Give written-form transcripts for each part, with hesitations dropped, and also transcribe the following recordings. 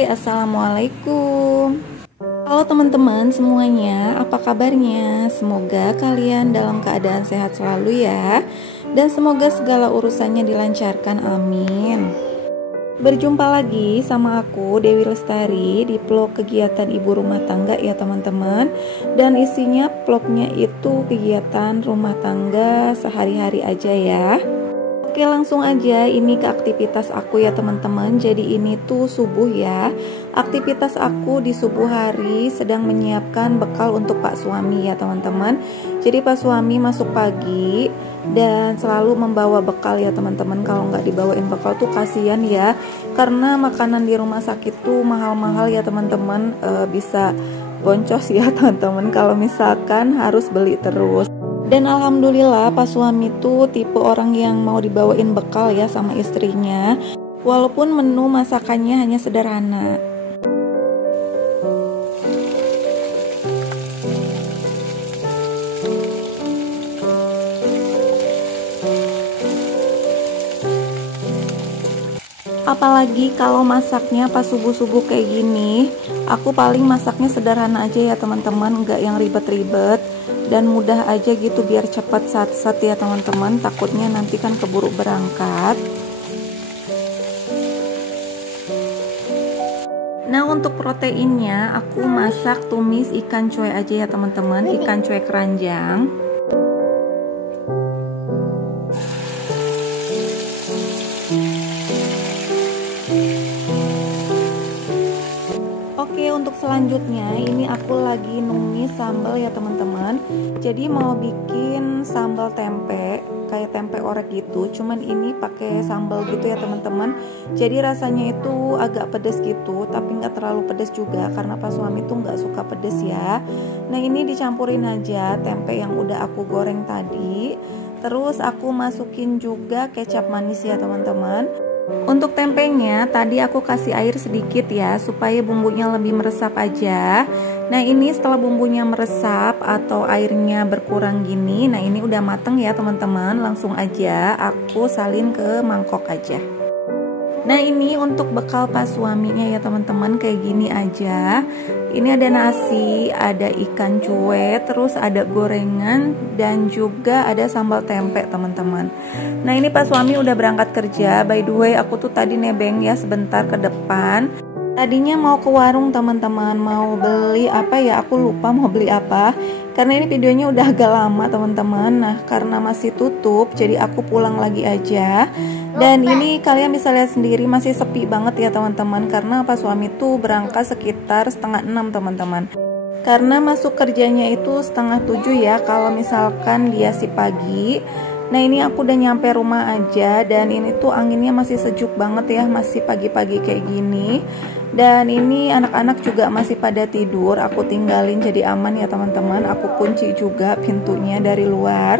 Hai, assalamualaikum. Halo teman-teman semuanya, apa kabarnya? Semoga kalian dalam keadaan sehat selalu ya, dan semoga segala urusannya dilancarkan, amin. Berjumpa lagi sama aku Dewi Lestari di vlog kegiatan ibu rumah tangga ya teman-teman. Dan isinya vlognya itu kegiatan rumah tangga sehari-hari aja ya. Oke, langsung aja ini ke aktivitas aku ya teman-teman. Jadi ini tuh subuh ya. Aktivitas aku di subuh hari sedang menyiapkan bekal untuk Pak suami ya teman-teman. Jadi Pak suami masuk pagi dan selalu membawa bekal ya teman-teman. Kalau nggak dibawain bekal tuh kasihan ya. Karena makanan di rumah sakit tuh mahal-mahal ya teman-teman. Bisa boncos ya teman-teman kalau misalkan harus beli terus. Dan alhamdulillah Pak suami tuh tipe orang yang mau dibawain bekal ya sama istrinya. Walaupun menu masakannya hanya sederhana. Apalagi kalau masaknya pas subuh-subuh kayak gini, aku paling masaknya sederhana aja ya teman-teman, nggak yang ribet-ribet dan mudah aja gitu biar cepat sat-sat ya teman-teman. Takutnya nanti kan keburu berangkat. Nah, untuk proteinnya aku masak tumis ikan cuek aja ya teman-teman, ikan cuek keranjang. Untuk selanjutnya ini aku lagi numis sambal ya teman-teman. Jadi mau bikin sambal tempe kayak tempe orek gitu, cuman ini pakai sambal gitu ya teman-teman. Jadi rasanya itu agak pedes gitu, tapi nggak terlalu pedes juga karena Pak suami tuh nggak suka pedes ya. Nah, ini dicampurin aja tempe yang udah aku goreng tadi. Terus aku masukin juga kecap manis ya teman-teman. Untuk tempenya tadi aku kasih air sedikit ya supaya bumbunya lebih meresap aja. Nah, ini setelah bumbunya meresap atau airnya berkurang gini, nah ini udah mateng ya teman-teman. Langsung aja aku salin ke mangkok aja. Nah, ini untuk bekal Pak suaminya ya teman-teman, kayak gini aja. Ini ada nasi, ada ikan cuek, terus ada gorengan dan juga ada sambal tempe teman-teman. Nah, ini Pak suami udah berangkat kerja. By the way, aku tuh tadi nebeng ya sebentar ke depan. Tadinya mau ke warung teman-teman, mau beli apa ya, aku lupa mau beli apa. Karena ini videonya udah agak lama teman-teman. Nah, karena masih tutup, jadi aku pulang lagi aja. Dan ini kalian bisa lihat sendiri masih sepi banget ya teman-teman. Karena Pak suami tuh berangkat sekitar 5:30 teman-teman. Karena masuk kerjanya itu 6:30 ya, kalau misalkan dia si pagi. Nah, ini aku udah nyampe rumah aja. Dan ini tuh anginnya masih sejuk banget ya, masih pagi-pagi kayak gini. Dan ini anak-anak juga masih pada tidur. Aku tinggalin jadi aman ya teman-teman. Aku kunci juga pintunya dari luar.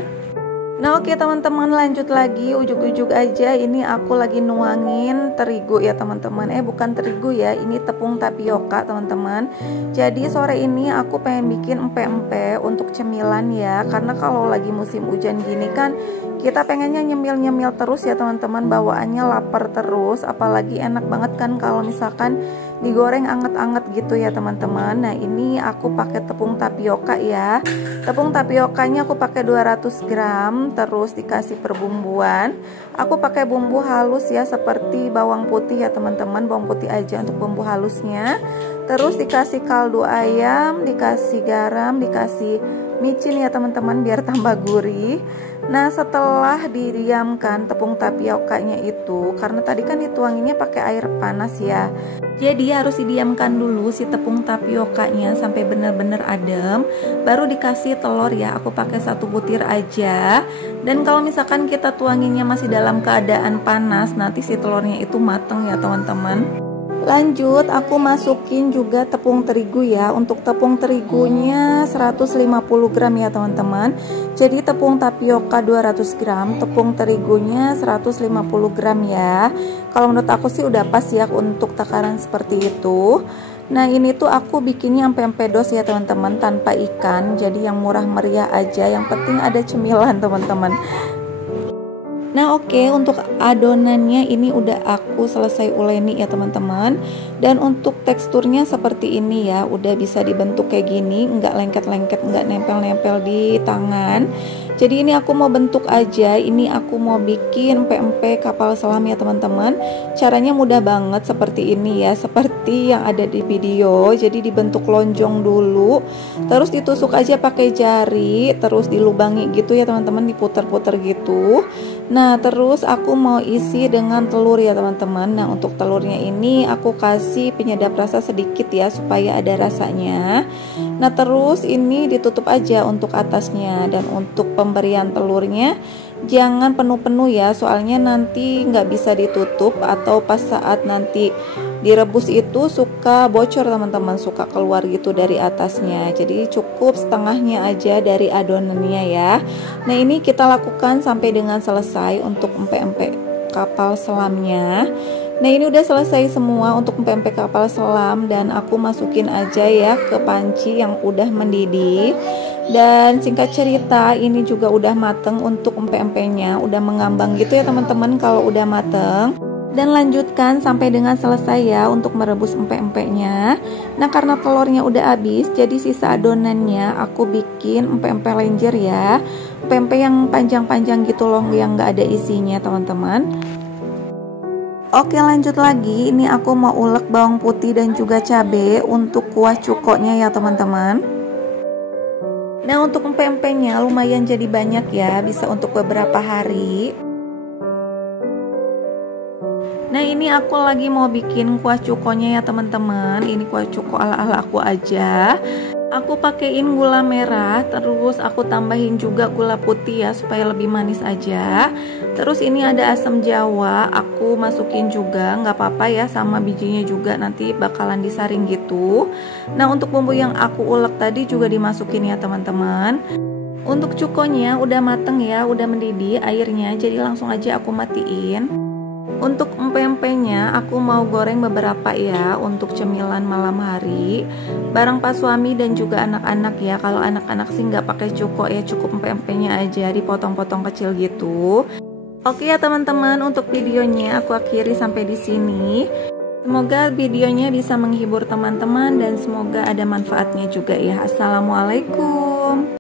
Nah, oke teman-teman, lanjut lagi. Ujuk-ujuk aja ini aku lagi nuangin terigu ya teman-teman. Bukan terigu ya, ini tepung tapioka teman-teman. Jadi sore ini aku pengen bikin empe-empe untuk cemilan ya. Karena kalau lagi musim hujan gini kan kita pengennya nyemil-nyemil terus ya teman-teman. Bawaannya lapar terus. Apalagi enak banget kan kalau misalkan digoreng anget-anget gitu ya teman-teman. Nah, ini aku pakai tepung tapioka ya. Tepung tapiokanya aku pakai 200 gram. Terus dikasih perbumbuan. Aku pakai bumbu halus ya, seperti bawang putih ya teman-teman. Bawang putih aja untuk bumbu halusnya. Terus dikasih kaldu ayam, dikasih garam, dikasih micin ya teman-teman biar tambah gurih. Nah, setelah didiamkan tepung tapiokanya itu, karena tadi kan dituanginnya pakai air panas ya, jadi harus didiamkan dulu si tepung tapiokanya sampai benar-benar adem. Baru dikasih telur ya, aku pakai 1 butir aja. Dan kalau misalkan kita tuanginnya masih dalam keadaan panas, nanti si telurnya itu mateng ya teman-teman. Lanjut aku masukin juga tepung terigu ya. Untuk tepung terigunya 150 gram ya teman-teman. Jadi tepung tapioka 200 gram, tepung terigunya 150 gram ya. Kalau menurut aku sih udah pas ya untuk takaran seperti itu. Nah, ini tuh aku bikinnya empe-empe dos ya teman-teman, tanpa ikan. Jadi yang murah meriah aja, yang penting ada cemilan teman-teman. Nah oke, untuk adonannya ini udah aku selesai uleni ya teman-teman. Dan untuk teksturnya seperti ini ya, udah bisa dibentuk kayak gini, nggak lengket-lengket, nggak nempel-nempel di tangan. Jadi ini aku mau bentuk aja, ini aku mau bikin pempek kapal selam ya teman-teman. Caranya mudah banget seperti ini ya, seperti yang ada di video. Jadi dibentuk lonjong dulu, terus ditusuk aja pakai jari, terus dilubangi gitu ya teman-teman, diputer-puter gitu. Nah terus aku mau isi dengan telur ya teman-teman. Nah untuk telurnya ini aku kasih penyedap rasa sedikit ya, supaya ada rasanya. Nah terus ini ditutup aja untuk atasnya. Dan untuk pemberian telurnya jangan penuh-penuh ya, soalnya nanti nggak bisa ditutup, atau pas saat nanti direbus itu suka bocor teman-teman, suka keluar gitu dari atasnya. Jadi cukup setengahnya aja dari adonannya ya. Nah ini kita lakukan sampai dengan selesai untuk empek-empek kapal selamnya. Nah ini udah selesai semua untuk empek-empek kapal selam, dan aku masukin aja ya ke panci yang udah mendidih. Dan singkat cerita ini juga udah mateng untuk empek-empeknya, udah mengambang gitu ya teman-teman kalau udah mateng. Dan lanjutkan sampai dengan selesai ya untuk merebus empek-empeknya. Nah karena telurnya udah habis, jadi sisa adonannya aku bikin empek-empek lenjer ya, empek-empek yang panjang-panjang gitu loh, yang nggak ada isinya teman-teman. Oke lanjut lagi, ini aku mau ulek bawang putih dan juga cabai untuk kuah cukoknya ya teman-teman. Nah untuk empek-empeknya lumayan jadi banyak ya, bisa untuk beberapa hari. Nah ini aku lagi mau bikin kuah cukonya ya teman-teman. Ini kuah cuko ala-ala aku aja. Aku pakein gula merah, terus aku tambahin juga gula putih ya, supaya lebih manis aja. Terus ini ada asam jawa, aku masukin juga, nggak apa-apa ya, sama bijinya juga nanti bakalan disaring gitu. Nah untuk bumbu yang aku ulek tadi juga dimasukin ya teman-teman. Untuk cukonya udah mateng ya, udah mendidih airnya, jadi langsung aja aku matiin. Untuk empek-empeknya aku mau goreng beberapa ya, untuk cemilan malam hari bareng pas suami dan juga anak-anak ya. Kalau anak-anak sih nggak pakai cuko ya, cukup empek-empeknya aja dipotong-potong kecil gitu. Oke ya teman-teman, untuk videonya aku akhiri sampai di sini. Semoga videonya bisa menghibur teman-teman dan semoga ada manfaatnya juga ya. Assalamualaikum.